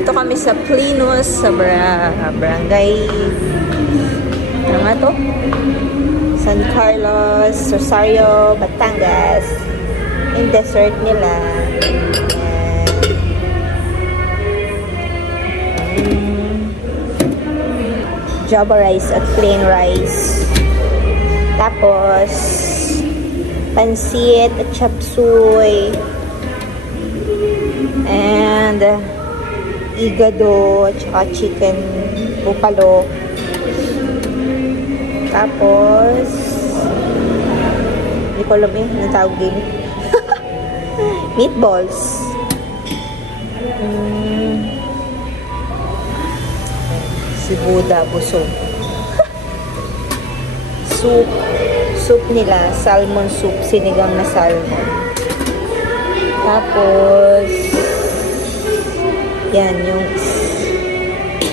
Ito kami sa Plinos, sa barangay. Ano nga to? San Carlos, Rosario, Batangas. Yung dessert nila. Java rice at plain rice. Tapos, pansit at chop suey. And, igado at saka chicken bupalo. Tapos, hindi ko alam yun. Anong tawag din? Meatballs. Si Buddha busog. Soup. Soup nila. Salmon soup. Sinigang na salmon. Tapos, yan yung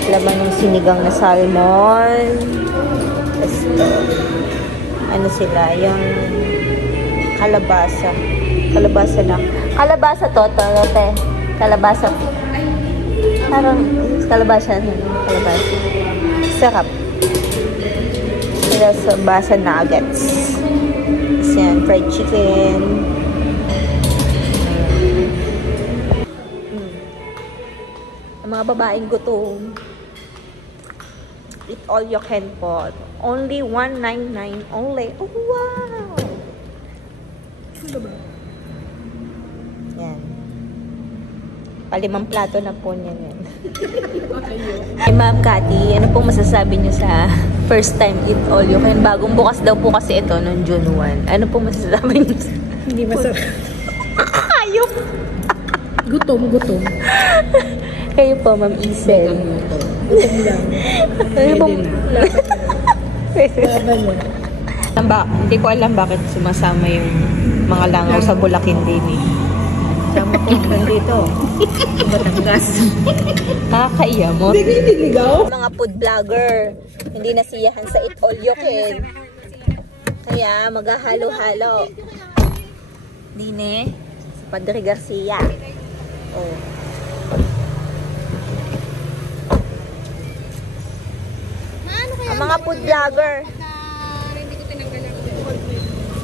laman ng sinigang na salmon. Tapos, ano sila? Yung kalabasa. Kalabasa lang. Kalabasa to, te. Kalabasa. Parang kalabasa. Kalabasa. Sarap. Kalabasa nuggets. Tapos yan, fried chicken. Ang mga babaeng gutom. Eat all you can po. Only $1.99 only. Oh, wow! Yan. Palimang plato na po niyan yan. Hey, Ma'am Cathy, ano pong masasabi niyo sa first time eat all you can? Bagong bukas daw po kasi ito noong June 1. Ano pong masasabi niyo? Hindi masarap. Ayop! Gutom. Kayo po, Ma'am Isel. Gutom lang. Ano pong... Laban mo. Hindi ko alam bakit sumasama yung mga langaw sa Bulacan din eh. Sama ko hanggang dito. Batangas. Nakakaiya mo. Hindi niligaw. Mga food vlogger, hindi nasiyahan sa Eat All You Can. Kaya maghahalo-halo. Dine, sa Padre Garcia. Oh. Ang mga food vlogger.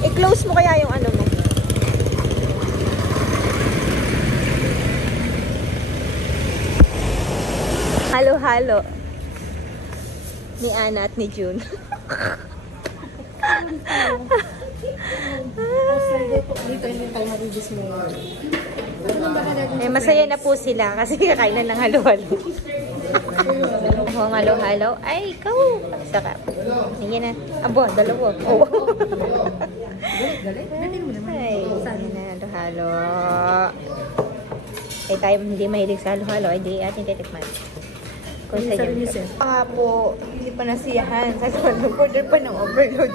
I-close mo kaya yung ano mo. Halo-halo. Ni Ana at ni June. Dito hindi tayo maribis mo. Eh, masaya na po sila kasi kakain na ng halo-halo. Ang halo-halo. Ay, ikaw. Sarap. Ayan na. Abo, dalawa. Oh. Ay, ayan na, halo-halo. Eh, tayo hindi mahilig sa halo-halo. Ay, di atin titikman. Kung sa inyo. Nga po, hindi pa nasiyahan. Sa order pa ng overload.